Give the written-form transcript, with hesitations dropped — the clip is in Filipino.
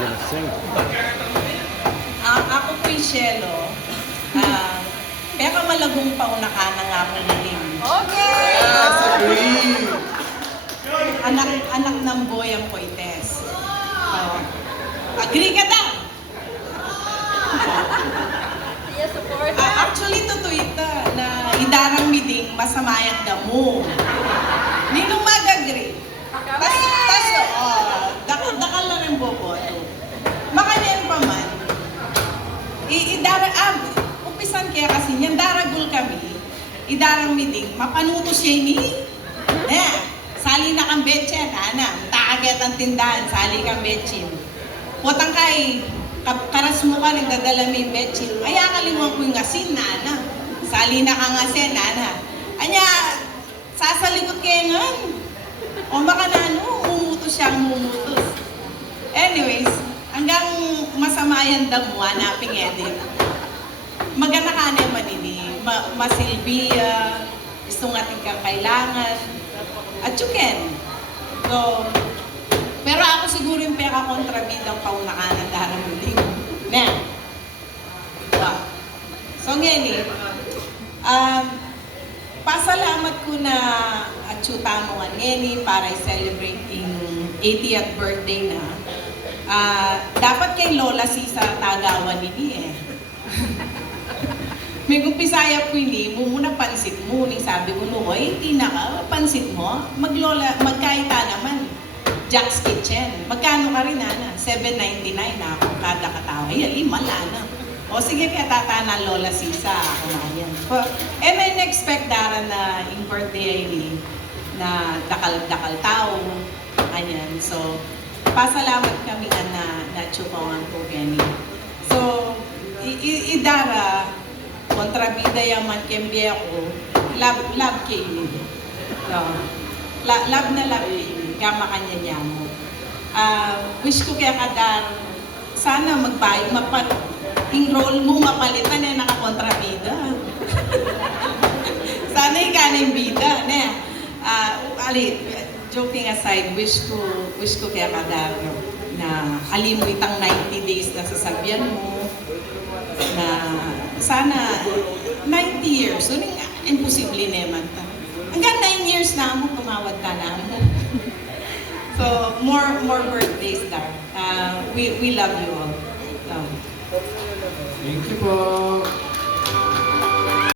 gonna sing. Ako po yung Shelo. Pero malagong pauna ka na nga akong muling. Okay! Yes, agree! Anak ng boyang Poites. Agree ka daw? Yes, support. Actually, totoo ito na idarang miding masamayang damo. Ninong mag-agree. Dakal na rin boboto. Makanyan pa man. Umpisan kaya kasi niyan, daragul kami. Idarang miding, mapanuto siya ni. Sali na kang betchen, ana. Takaget ang tindahan, sali kang betchin. Putang kay, karas mo ka, nagdadala may betchin. Ay, akalimuan ko yung asin, ana. Sali na kang asin, ana. Anya, sasalikot kayo ngan. O baka na ano, umutos siyang umutos. Anyways, hanggang masama yan damo, hanaping edit. Magana ka na manini, masilbiya, gusto nga kang kailangan, at you can. So, pero ako siguro yung peka-kontrabidang paunakanan dahil muling. Na. Wow. So ngayon pasalamat ko na atsuta mo nga ngayon para i-celebrate yung 80th birthday na. Dapat kay Lola Sisa tagawan nini eh. May kumpisaya ko ini, muna pansit mo, ni sabi ko, no, hindi na ka, pansit mo, magkaita naman. Jack's Kitchen. Magkano ka rin, Ana? $7.99 na ako kada katawa. Ay, mala na. O sige, kaya tata na Lola Sisa. Ako na yan. And I expect dara na yung birthday ini na dakal-dakal tao. Ayan. So, pasalamat kami na natsukongan ko gani. So, idara, kontrabida yaman kembye ako, love kayo. So, love na love kayo. Kaya makanya niya mo. Wish ko kaya kadar, sana magbayad, yung role mo mapalitan na nakakontrabida. Sana ikaw yung bida. Joking aside, wish ko kaya kadar na alimuitang 90 days na sasabihan mo na sana 90 years. So, imposible naman ta. Hanggang 9 years na mo, tumawad ka na mo. So, more birthdays there. We love you all. Thank you po!